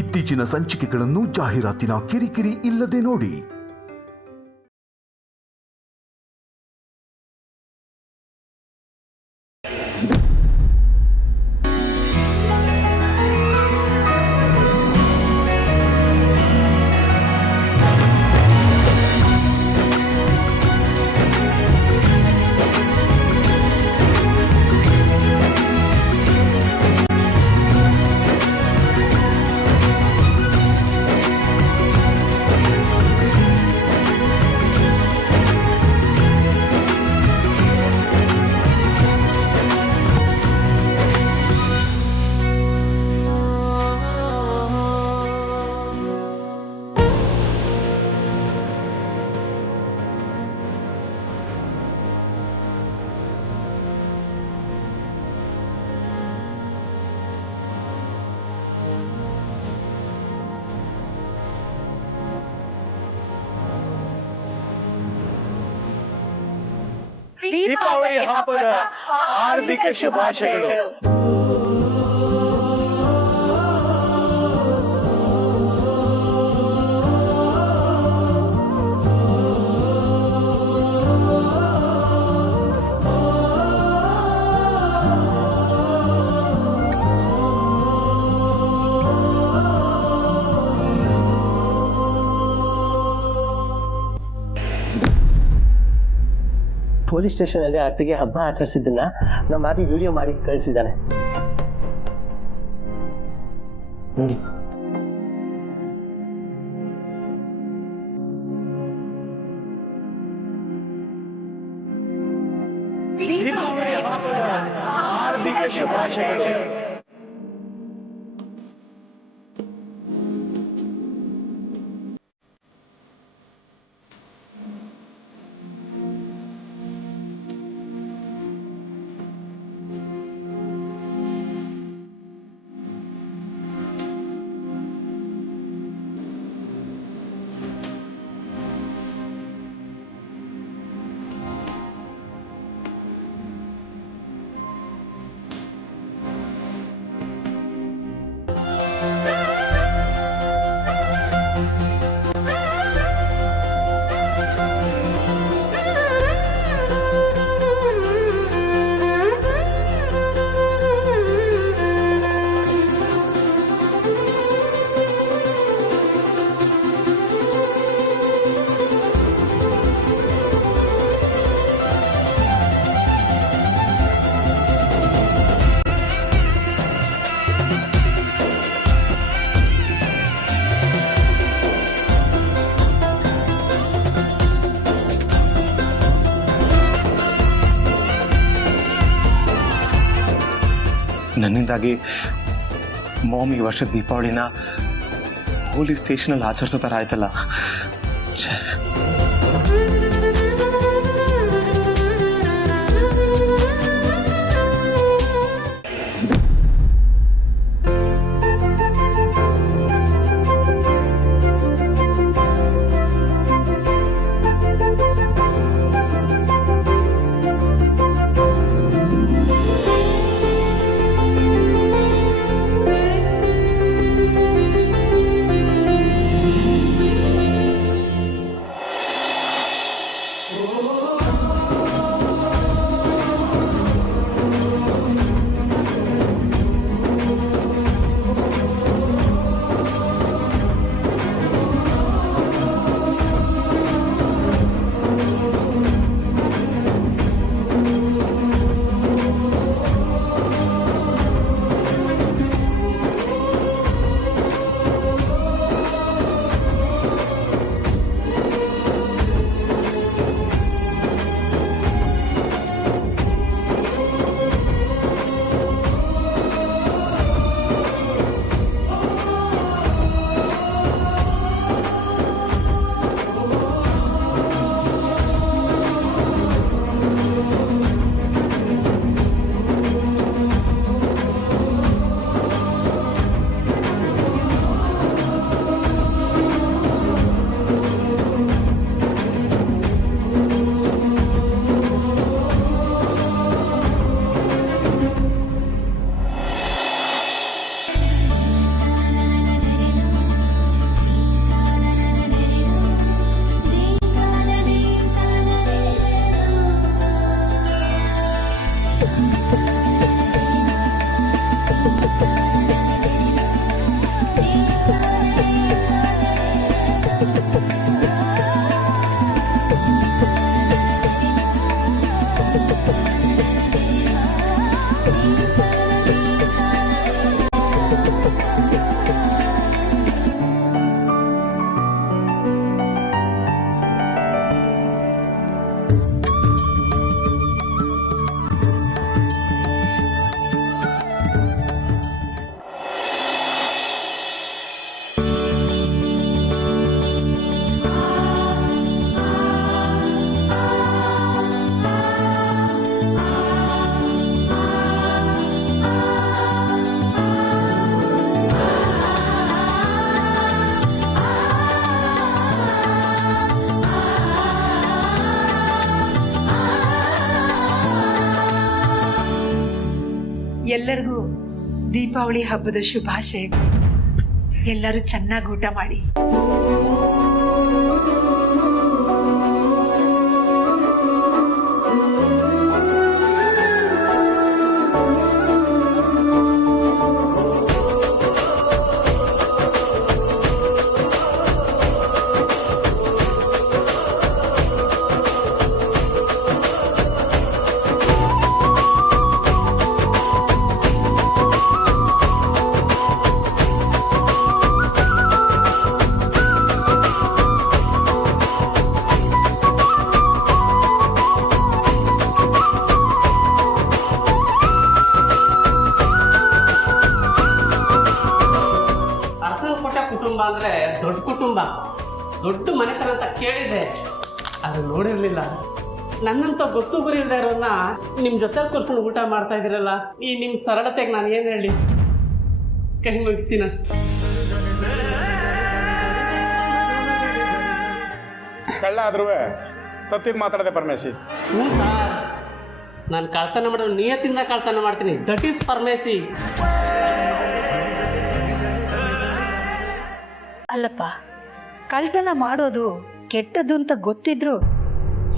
ಇತ್ತೀಚಿನ ಸಂಚಿಕೆಗಳನ್ನು ಜಾಹೀರಾತಿನ ಕಿರಿಕಿರಿ ಇಲ್ಲದೆ ನೋಡಿ. ದೀಪಾವಳಿ ಹಬ್ಬದ ಹಾರ್ದಿಕ ಶುಭಾಶಯಗಳು. ಪೊಲೀಸ್ ಸ್ಟೇಷನ್ ಅಲ್ಲಿ ಅತ್ತಿಗೆ ಹಬ್ಬ ಆಚರಿಸಿದ್ದನ್ನ ನಮ್ಮ ಮಾರಿ ವಿಡಿಯೋ ಮಾಡಿ ಕಳಿಸಿದ್ದಾನೆ ನೋಡಿ. ದೀಪಾವಳಿ ಹಬ್ಬದ ಹಾರ್ದಿಕ ಶುಭಾಶಯಗಳು. ನನ್ನಿಂದಾಗಿ ಮಾಮ್ ಈ ವರ್ಷದ ದೀಪಾವಳಿನ ಪೊಲೀಸ್ ಸ್ಟೇಷನಲ್ಲಿ ಆಚರಿಸೋ ಥರ ಆಯ್ತಲ್ಲ. ಎಲ್ಲರಿಗೂ ದೀಪಾವಳಿ ಹಬ್ಬದ ಶುಭಾಶಯ. ಎಲ್ಲರೂ ಚೆನ್ನಾಗಿ ಊಟ ಮಾಡಿ. ಕುಟುಂಬ ಅಂದ್ರೆ ದೊಡ್ಡ ಕುಟುಂಬ, ದೊಡ್ಡ ಮನೆತನ ಅಂತ ಕೇಳಿದೆ, ಅದು ನೋಡಿರ್ಲಿಲ್ಲ. ನನ್ನಂತ ಗೊತ್ತು ಗುರಿ ಇಲ್ಲದೆ ಇರೋನ್ನ ನಿಮ್ಮ ಜೊತೆ ಕೂರ್ಕೊಂಡು ಊಟ ಮಾಡ್ತಾ ಇದ್ದೀರಲ್ಲ, ಈ ನಿಮ್ಮ ಸರಳತೆಗೆ ನಾನು ಏನು ಹೇಳಿ, ಕೈ ಮುಗಿಸ್ತೀನ. ಕಳ್ಳ ಆದ್ರೂ ಸತ್ತಿದ್ ಮಾತಾಡದೆ ಪರಮೇಶಿ. ಹ್ಞೂ ಸರ್, ನಾನು ಕಳ್ತನ ಮಾಡೋದು ನಿಯತ್ತಿಂದ ಕಳ್ತನ ಮಾಡ್ತೀನಿ. That is Parameshi. ಅಲ್ಲಪ್ಪ, ಕಳ್ತನ ಮಾಡೋದು ಕೆಟ್ಟದ್ದು ಅಂತ ಗೊತ್ತಿದ್ರು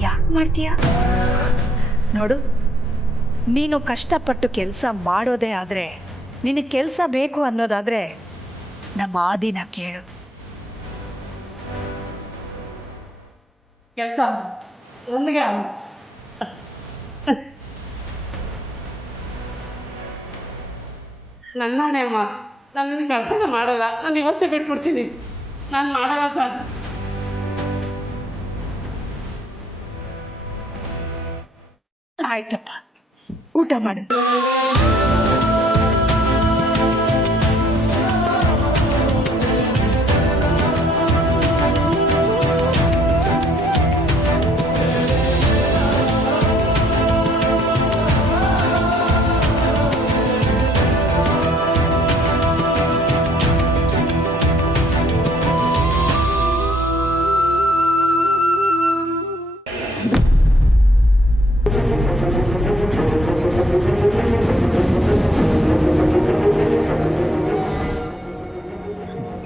ಯಾಕೆ ಮಾಡ್ತೀಯ? ನೋಡು, ನೀನು ಕಷ್ಟಪಟ್ಟು ಕೆಲಸ ಮಾಡೋದೇ ಆದರೆ, ನಿನಗೆ ಕೆಲಸ ಬೇಕು ಅನ್ನೋದಾದರೆ ನಮ್ಮ ಆದಿನ ಕೇಳು. ಕೆಲಸ ನನಗೆ ನನ್ನಾಣೆ ಅಮ್ಮ, ನಾನು ಕಳ್ತನ ಮಾಡಲ್ಲ. ನಾನು ಇವತ್ತೇ ಬಿಟ್ಬಿಡ್ತೀನಿ. ನಾನು ಮಾಡಲ್ಲ ಸರ್. ಆಯ್ತಪ್ಪ, ಊಟ ಮಾಡು.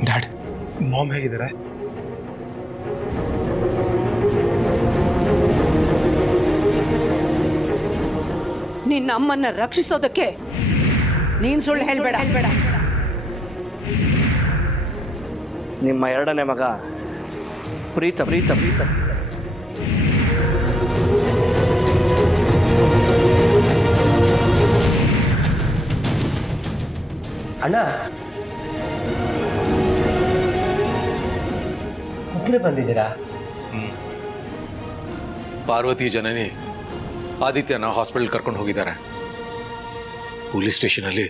ಡ್ಯಾಡ್, ಮಾಮ್ ಹೇಗಿದ್ದಾರೆ? ನಿನ್ನ ಅಮ್ಮನ್ನ ರಕ್ಷಿಸೋದಕ್ಕೆ ನೀನ್ ಸುಳ್ಳು ಹೇಳ್ಬೇಡ. ನಿಮ್ಮ ಎರಡನೇ ಮಗ ಪ್ರೀತ ಪ್ರೀತ ಪ್ರೀತ ಅಣ್ಣ ಮಕ್ಕಳು ಬಂದಿದ್ದೀರಾ? ಪಾರ್ವತಿ ಜನನಿ ಆದಿತ್ಯನ ಹಾಸ್ಪಿಟಲ್ ಕರ್ಕೊಂಡು ಹೋಗಿದ್ದಾರೆ. ಪೊಲೀಸ್ ಸ್ಟೇಷನಲ್ಲಿ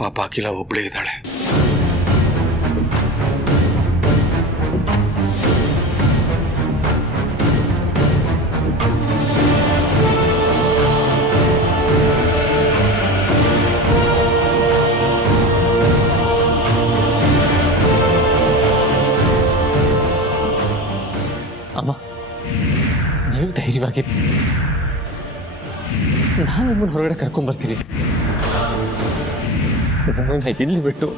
ಪಾಪ ಅಖಿಲ ಒಬ್ಬಳೇ ಇದ್ದಾಳೆ. ಅಮ್ಮ, ನೀವು ಧೈರ್ಯವಾಗಿರಿ. ನಾನು ನಿಮ್ಮನ್ನು ಹೊರಗಡೆ ಕರ್ಕೊಂಡ್ಬರ್ತೀನಿ. ನಮ್ಮನ್ನ ಇಲ್ಲಿ ಬಿಟ್ಟು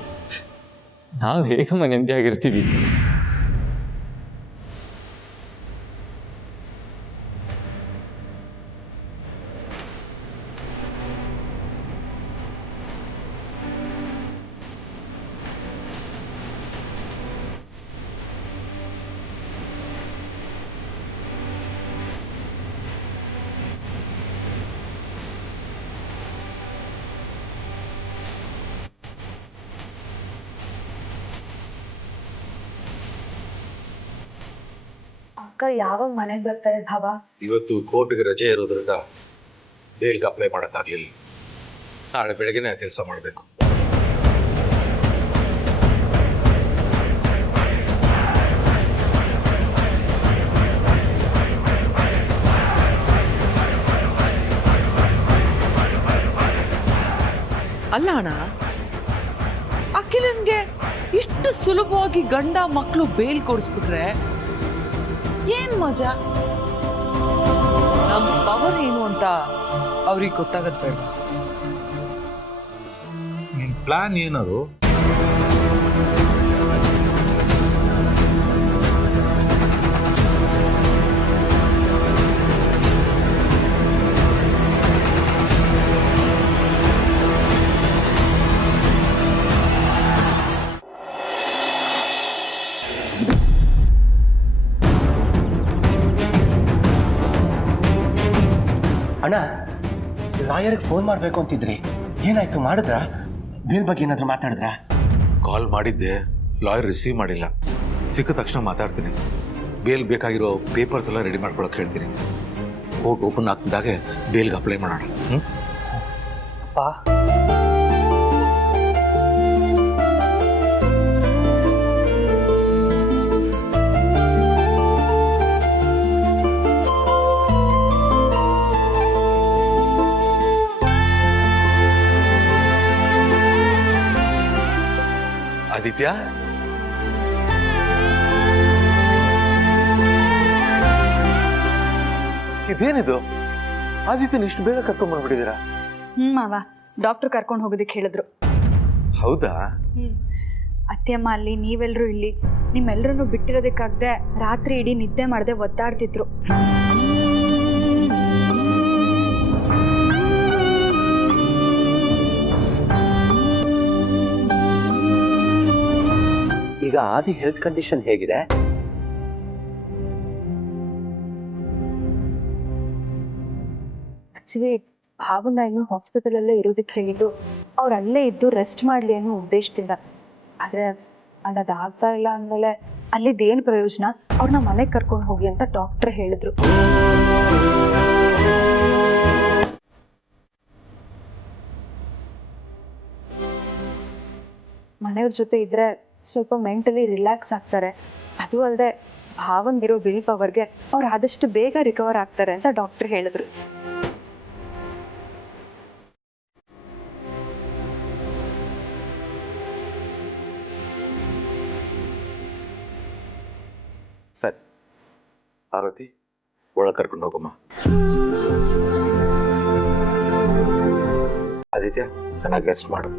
ನಾವು ಹೇಗಮ್ಮ ನೆಮ್ಮದಿಯಾಗಿರ್ತೀವಿ? ಅಕ್ಕ ಯಾವಾಗ ಮನೆಗೆ ಬರ್ತಾರೆ ಭಾವ? ಇವತ್ತು ಕೋರ್ಟ್ಗೆ ರಜೆ ಇರೋದ್ರಿಂದ ಬೇಲ್ಗೆ ಅಪ್ಲೈ ಮಾಡೋಕ್ಕಾಗಲಿಲ್ಲ. ನಾಳೆ ಬೆಳಗ್ಗೆನೇ ಕೆಲಸ ಮಾಡಬೇಕು. ಅಲ್ಲ ಅಣ್ಣ, ಅಖಿಲನ್ಗೆ ಇಷ್ಟು ಸುಲಭವಾಗಿ ಗಂಡ ಮಕ್ಕಳು ಬೇಲ್ ಕೊಡಿಸ್ಬಿಟ್ರೆ ಏನ್ ಮಜಾ? ನಮ್ಮ ಪವರ್ ಏನು ಅಂತ ಅವ್ರಿಗೆ ಗೊತ್ತಾಗದ್ ಬೇಡ. ಪ್ಲಾನ್ ಏನದು? ಅಣ್ಣ, ಲಾಯರ್ಗೆ ಫೋನ್ ಮಾಡಬೇಕು ಅಂತಿದ್ರಿ, ಏನಾಯ್ತು? ಮಾಡಿದ್ರಾ? ಬೇಲ್ ಬಗ್ಗೆ ಏನಾದರೂ ಮಾತಾಡಿದ್ರಾ? ಕಾಲ್ ಮಾಡಿದ್ದೆ, ಲಾಯರ್ ರಿಸೀವ್ ಮಾಡಿಲ್ಲ. ಸಿಕ್ಕ ತಕ್ಷಣ ಮಾತಾಡ್ತೀನಿ. ಬೇಲ್ ಬೇಕಾಗಿರೋ ಪೇಪರ್ಸ್ ಎಲ್ಲ ರೆಡಿ ಮಾಡ್ಕೊಳಕ್ಕೆ ಹೇಳ್ತೀನಿ. ಕೋರ್ಟ್ ಓಪನ್ ಆಗ್ತಿದ್ದಾಗೆ ಬೇಲ್ಗೆ ಅಪ್ಲೈ ಮಾಡೋಣ. ಅಪ್ಪ, ಆದಿತ್ಯ, ಇದೇನಿದು? ಆದಿತ್ಯನ ಇಷ್ಟು ಬೇಗ ಕರ್ಕೊಂಡ್ ಬಂದ್ಬಿಟ್ಟಿದ್ದೀರಾ? ಮಾವ, ಡಾಕ್ಟರ್ ಕರ್ಕೊಂಡು ಹೋಗೋದಕ್ಕೆ ಹೇಳಿದ್ರು. ಹೌದಾ? ಅತ್ತೆಯಮ್ಮ ಅಲ್ಲಿ, ನೀವೆಲ್ಲರೂ ಇಲ್ಲಿ. ನಿಮ್ಮೆಲ್ಲರನ್ನು ಬಿಟ್ಟಿರೋದಕ್ಕಾಗದೆ ರಾತ್ರಿ ಇಡೀ ನಿದ್ದೆ ಮಾಡದೆ ಒದ್ದಾಡ್ತಿದ್ರು. ಈಗ ಆದಿ ಹೆಲ್ತ್ ಕಂಡೀಷನ್ ಹೇಗಿದೆ? ಆಕ್ಚುಲಿ ಭಾವನ ಇನ್ನು ಹಾಸ್ಪಿಟಲ್ ಅಲ್ಲೇ ಇರೋದಕ್ಕೆ ಹೇಳಿದ್ದು, ಅವ್ರು ಅಲ್ಲೇ ಇದ್ದು ರೆಸ್ಟ್ ಮಾಡಲಿ ಅನ್ನೋ ಉದ್ದೇಶದಿಂದ. ಆದರೆ ಅದಾಗ್ತಾ ಇಲ್ಲ ಅಂದಮೇಲೆ ಅಲ್ಲಿದ್ದೇನು ಪ್ರಯೋಜನ? ಅವ್ರನ್ನ ಮನೆಗೆ ಕರ್ಕೊಂಡು ಹೋಗಿ ಅಂತ ಡಾಕ್ಟ್ರ್ ಹೇಳಿದ್ರು. ಮನೆಯವ್ರ ಜೊತೆ ಇದ್ರೆ ಸ್ವಲ್ಪ ಮೆಂಟಲಿ ರಿಲ್ಯಾಕ್ಸ್ ಆಗ್ತಾರೆ. ಅದು ಅಲ್ಲದೆ ಭಾವನ್ಗಿರೋ ವಿಲ್ ಪವರ್ಗೆ ಅವ್ರು ಆದಷ್ಟು ಬೇಗ ರಿಕವರ್ ಆಗ್ತಾರೆ ಅಂತ ಡಾಕ್ಟರ್ ಹೇಳಿದ್ರು. ಸರಿ ಪಾರ್ವತಿ, ಒಳಗೆ ಕರ್ಕೊಂಡು ಹೋಗಮ್ಮ. ಆದಿತ್ಯ, ಚೆನ್ನಾಗಿ ರೆಸ್ಟ್ ಮಾಡು.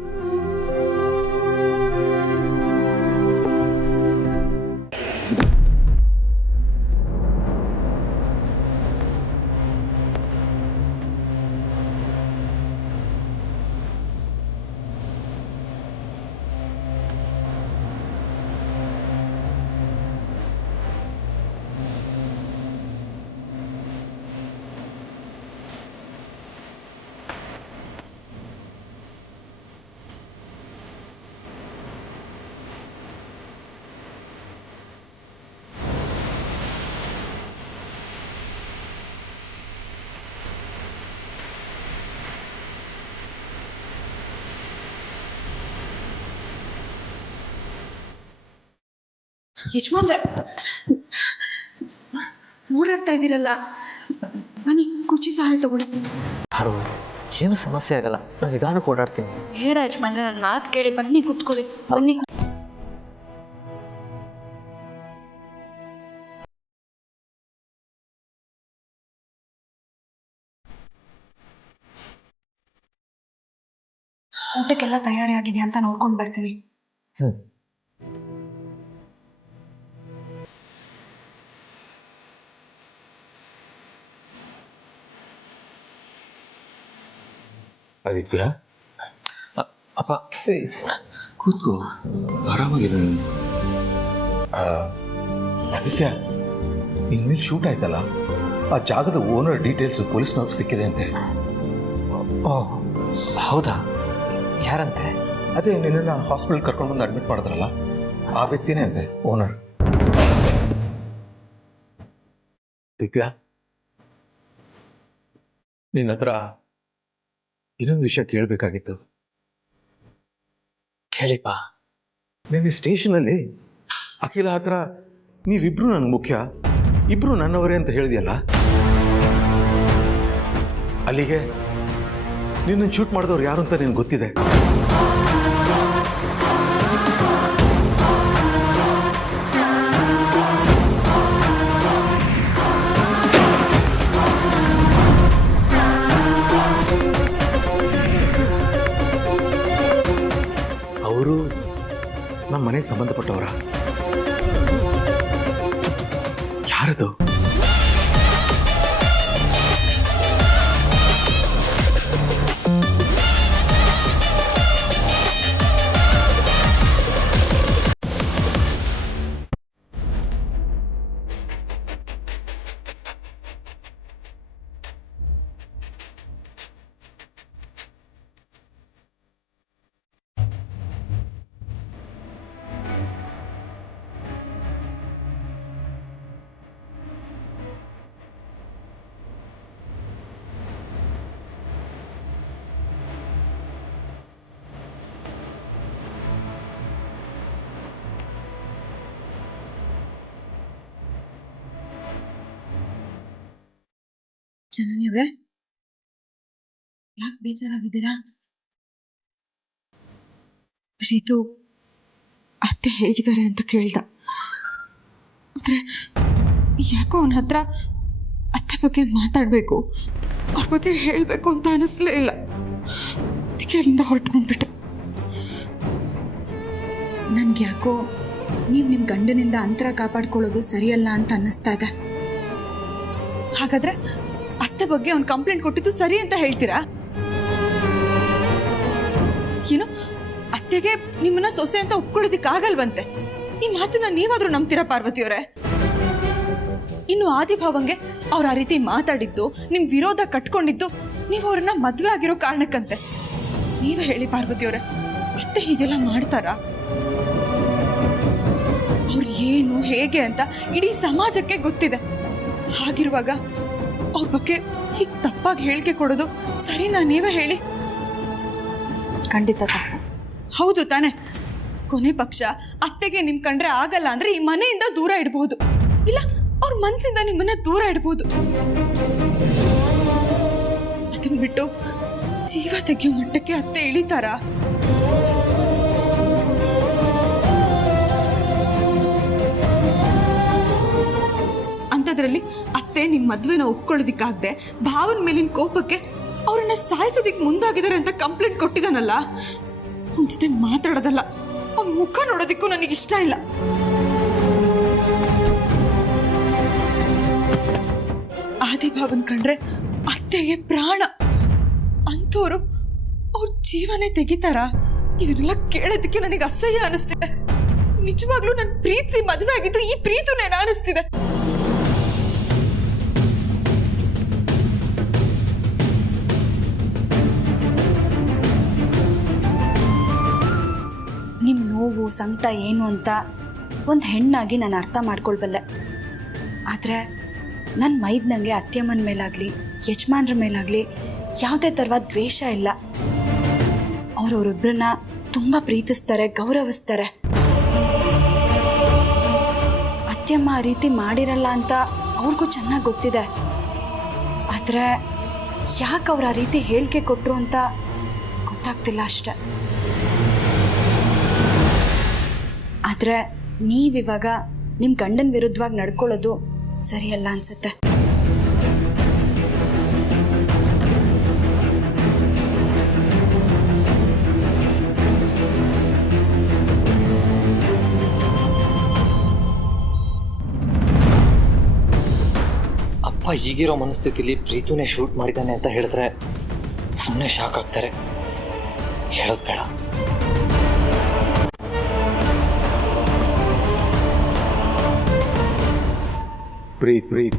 ಯಜಮಾನ್ರೆ, ಊರಾಡ್ತಾ ಇದ್ದೀರಲ್ಲ, ಬನ್ನಿ ಕುರ್ಚಿ ಸಹಾಯ ತಗೊಳ್ಳಿ. ಏನು ಸಮಸ್ಯೆ ಆಗಲ್ಲ, ನಾನು ನಿಧಾನಕ್ಕೆ ಓಡಾಡ್ತೀನಿ. ಬೇಡ ಯಜಮಾನ್ರೆ, ನನ್ನ ಮಾತು ಕೇಳಿ ಬನ್ನಿ ಕೂತ್ಕೊಳ್ಳಿ. ಬನ್ನಿ. ಊಟಕ್ಕೆಲ್ಲ ತಯಾರಿ ಆಗಿದೆ ಅಂತ ನೋಡ್ಕೊಂಡು ಬರ್ತೀನಿ. ಆದಿತ್ಯ, ಅಪ್ಪ ಕೂತ್ಕೋ, ಆರಾಮಾಗಿರು. ಆದಿತ್ಯ, ಇನ್ಮೇಲೆ ಶೂಟ್ ಆಯ್ತಲ್ಲ, ಆ ಜಾಗದ ಓನರ್ ಡೀಟೇಲ್ಸ್ ಪೊಲೀಸ್ನವ್ರಿಗೆ ಸಿಕ್ಕಿದೆ ಅಂತೆ. ಓ ಹೌದಾ? ಯಾರಂತೆ? ಅದೇ ನಿನ್ನನ್ನು ಹಾಸ್ಪಿಟಲ್ ಕರ್ಕೊಂಡು ಬಂದು ಅಡ್ಮಿಟ್ ಮಾಡಿದ್ರಲ್ಲ, ಆ ವ್ಯಕ್ತಿನೇ ಅಂತೆ ಓನರ್. ಆದಿತ್ಯ, ನಿನ್ನ ಹತ್ರ ಇನ್ನೊಂದು ವಿಷಯ ಕೇಳಬೇಕಾಗಿತ್ತು. ಕೇಳಿಪ್ಪ. ನೀವು ಸ್ಟೇಷನಲ್ಲಿ ಅಖಿಲ ಹತ್ರ ನೀವಿಬ್ರು ನನಗೆ ಮುಖ್ಯ, ಇಬ್ರು ನನ್ನವರೇ ಅಂತ ಹೇಳಿದೆಯಲ್ಲ, ಅಲ್ಲಿಗೆ ನಿನ್ನನ್ನು ಶೂಟ್ ಮಾಡಿದವ್ರು ಯಾರು ಅಂತ ನಿನಗೆ ಗೊತ್ತಿದೆ. ನಮ್ಮ ಮನೆಗೆ ಸಂಬಂಧಪಟ್ಟವರ? ಯಾರದು? ಜನನಿಯವ್ರೆ, ಯಾಕೆ ಬೇಜಾರಾಗಿದ್ದೀರಾ? ಪ್ರೀತು ಅತ್ತೆ ಹೇಗಿದ್ದಾರೆ ಅಂತ ಕೇಳ್ದ. ಆದ್ರೆ ಯಾಕೋ ಅವನ ಹತ್ರ ಅತ್ತೆ ಬಗ್ಗೆ ಮಾತಾಡಬೇಕು, ಅವ್ರ ಬಗ್ಗೆ ಹೇಳಬೇಕು ಅಂತ ಅನಿಸ್ಲೇ ಇಲ್ಲ. ಅದಕ್ಕೆ ಅಲ್ಲಿಂದ ಹೊರಟು ಬಂದ್ಬಿಟ್ಟೆ. ನನ್ಗೆ ಯಾಕೋ ನೀವು ನಿಮ್ಮ ಗಂಡನಿಂದ ಅಂತರ ಕಾಪಾಡ್ಕೊಳ್ಳೋದು ಸರಿಯಲ್ಲ ಅಂತ ಅನ್ನಿಸ್ತಾ ಇದೆ. ಹಾಗಾದ್ರೆ ಅತ್ತೆ ಬಗ್ಗೆ ಅವ್ನು ಕಂಪ್ಲೇಂಟ್ ಕೊಟ್ಟಿದ್ದು ಸರಿ ಅಂತ ಹೇಳ್ತೀರಾ? ಏನು, ಅತ್ತೆಗೆ ನಿಮ್ಮನ್ನ ಸೊಸೆ ಅಂತ ಒಪ್ಕೊಳ್ಳೋದಿಕ್ಕಾಗಲ್ವಂತೆ? ಈ ಮಾತನ್ನ ನೀವಾದ್ರೂ ನಂಬ್ತೀರಾ ಪಾರ್ವತಿಯವರೇ? ಇನ್ನು ಆದಿಭಾವಂಗೆ ಅವ್ರು ಆ ರೀತಿ ಮಾತಾಡಿದ್ದು, ನಿಮ್ ವಿರೋಧ ಕಟ್ಕೊಂಡಿದ್ದು ನೀವು ಅವ್ರನ್ನ ಮದ್ವೆ ಆಗಿರೋ ಕಾರಣಕ್ಕಂತೆ. ನೀವೇ ಹೇಳಿ ಪಾರ್ವತಿಯವರೇ, ಅತ್ತೆ ಹೀಗೆಲ್ಲ ಮಾಡ್ತಾರಾ? ಅವ್ರು ಏನು ಹೇಗೆ ಅಂತ ಇಡೀ ಸಮಾಜಕ್ಕೆ ಗೊತ್ತಿದೆ. ಹಾಗಿರುವಾಗ ಅವ್ರ ಬಗ್ಗೆ ಹೀಗೆ ತಪ್ಪಾಗಿ ಹೇಳಿಕೆ ಕೊಡೋದು ಸರಿನಾ? ನೀವೇ ಹೇಳಿ. ಖಂಡಿತ ತಪ್ಪು. ಹೌದು ತಾನೆ? ಕೊನೆ ಪಕ್ಷ ಅತ್ತೆಗೆ ನಿಮ್ ಕಂಡ್ರೆ ಆಗಲ್ಲ ಅಂದ್ರೆ ಈ ಮನೆಯಿಂದ ದೂರ ಇಡಬಹುದು, ಇಲ್ಲ ಅವ್ರ ಮನ್ಸಿಂದ ನಿಮ್ಮನ್ನ ದೂರ ಇಡಬಹುದು. ಅದನ್ನ ಬಿಟ್ಟು ಜೀವ ತೆಗೆಯೋ ಮಟ್ಟಕ್ಕೆ ಅತ್ತೆ ಇಳಿತಾರಾ? ಅಂಥದ್ರಲ್ಲಿ ಅತ್ತೆ ನಿಮ್ ಮದ್ವೆನ ಒಪ್ಕೊಳ್ಳೋದಿಕ್ಕಾಗದೆ ಭಾವನ ಮೇಲಿನ ಕೋಪಕ್ಕೆ ಅವ್ರನ್ನ ಸಾಯಿಸೋದಿಕ್ ಮುಂದಾಗಿದ್ದಾರೆ ಅಂತ ಕಂಪ್ಲೇಂಟ್ ಕೊಟ್ಟಿದ್ದಾನಲ್ಲ, ಅವನ ಜೊತೆ ಮಾತಾಡೋದಲ್ಲ, ಅವ್ನ ಮುಖ ನೋಡೋದಿಕ್ಕೂ ನನಗಿಷ್ಟ ಇಲ್ಲ. ಆದಿಭಾವನ್ ಕಂಡ್ರೆ ಅತ್ತೆಗೆ ಪ್ರಾಣ ಅಂಥವ್ರು ಅವ್ರ ಜೀವನೇ ತೆಗಿತಾರ? ಇದನ್ನೆಲ್ಲ ಕೇಳೋದಕ್ಕೆ ನನಗೆ ಅಸಹ್ಯ ಅನಿಸ್ತಿದೆ. ನಿಜವಾಗ್ಲೂ ನನ್ ಪ್ರೀತಿಸಿ ಮದುವೆ ಆಗಿದ್ದು ಈ ಪ್ರೀತಿನೇನ ಅನಿಸ್ತಿದೆ. ನಿಮ್ಮ ನೋವು ಸಂಕಟ ಏನು ಅಂತ ಒಂದು ಹೆಣ್ಣಾಗಿ ನಾನು ಅರ್ಥ ಮಾಡ್ಕೊಳ್ಬಲ್ಲೆ. ಆದರೆ ನನ್ನ ಮೈದ್ನಂಗೆ ಅತ್ತೆಮ್ಮನ ಮೇಲಾಗಲಿ ಯಜಮಾನ್ರ ಮೇಲಾಗಲಿ ಯಾವುದೇ ಥರವಾದ ದ್ವೇಷ ಇಲ್ಲ. ಅವರವರಿಬ್ಬರನ್ನ ತುಂಬ ಪ್ರೀತಿಸ್ತಾರೆ, ಗೌರವಿಸ್ತಾರೆ. ಅತ್ತೆಮ್ಮ ಆ ರೀತಿ ಮಾಡಿರಲ್ಲ ಅಂತ ಅವ್ರಿಗೂ ಚೆನ್ನಾಗಿ ಗೊತ್ತಿದೆ. ಆದರೆ ಯಾಕೆ ಅವ್ರು ಆ ರೀತಿ ಹೇಳಿಕೆ ಕೊಟ್ಟರು ಅಂತ ಗೊತ್ತಾಗ್ತಿಲ್ಲ ಅಷ್ಟೆ. ಆದರೆ ನೀವಿವಾಗ ನಿಮ್ಮ ಗಂಡನ ವಿರುದ್ಧವಾಗಿ ನಡ್ಕೊಳ್ಳೋದು ಸರಿಯಲ್ಲ ಅನ್ಸುತ್ತೆ. ಅಪ್ಪ ಈಗಿರೋ ಮನಸ್ಥಿತಿಲಿ ಪ್ರೀತುನೇ ಶೂಟ್ ಮಾಡಿದ್ದಾನೆ ಅಂತ ಹೇಳಿದ್ರೆ ಸುಮ್ಮನೆ ಶಾಕ್ ಆಗ್ತಾರೆ. ಹೇಳೋದು ಬೇಡ. ಪ್ರೀತ್